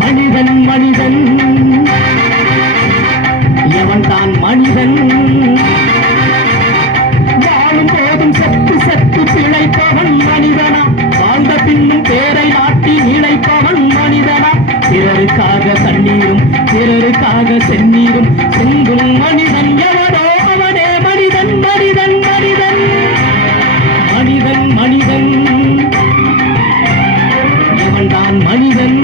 மனிதன் மனிதன் எவன் தான் மனிதன் வாழும் போதும் செத்து செத்து பிழைப்பவன் மனிதனா வாழ்ந்த பின்னும் பேரை நாட்டி இழைப்பவன் மனிதனா பிறருக்காக தண்ணீரும் பிறருக்காக செந்நீரும் சிந்தும் மனிதன் எவனோ அவனே மனிதன் மனிதன் மனிதன் மனிதன் மனிதன் எவன் தான் மனிதன்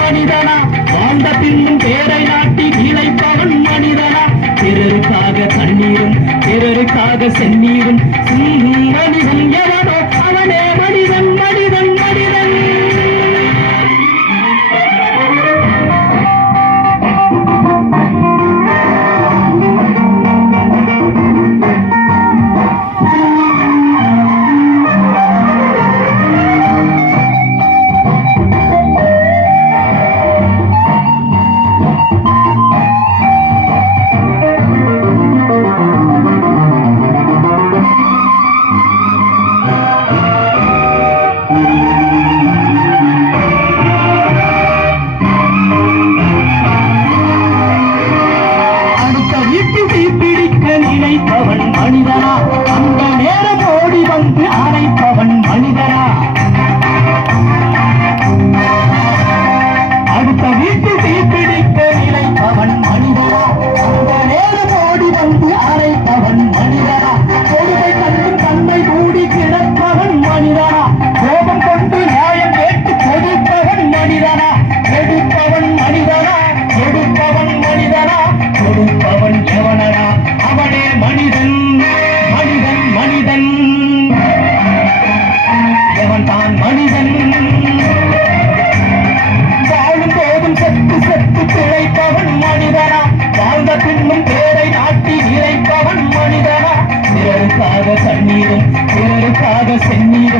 மனிதனா வாழ்ந்த பின்னும் பேரை நாட்டி இழைப்பவன் மனிதனா பிறருக்காக தண்ணீரும் பிறருக்காக செந்நீரும் சிந்தும் மனிதன் எவனோ அவனே மனிதன் மனிதன் மனிதன் நினைப்பவன் மனிதனா அந்த நேரம் ஓடி வந்து அணைப்பவன் மனிதனா அடுத்த வீட்டு தீப்பிடிக்க நினைப்பவன் மனிதனா அந்த நேரம் ஓடி வந்து அணைப்பவன் மனிதனா கொடுமை கண்டு கண்ணை மூடி கிடப்பவன் மனிதனா கோபம் கொண்டு நியாயம் கேட்டு கொடுப்பவன் மனிதனா எடுப்பவன் மனிதனா எடுப்பவன் மனிதனா கொடுப்பவன் எவனடா அவனே மனிதன் மனிதன் மனிதன் எவன் தான் மனிதன் வாழும் போதும் செத்து செத்து பிழைப்பவன் மனிதனா வாழ்ந்த பின்னும் பேரை நாட்டி இழைப்பவன் மனிதனா பிறருக்காக தண்ணீரும் பிறருக்காக செந்நீரும்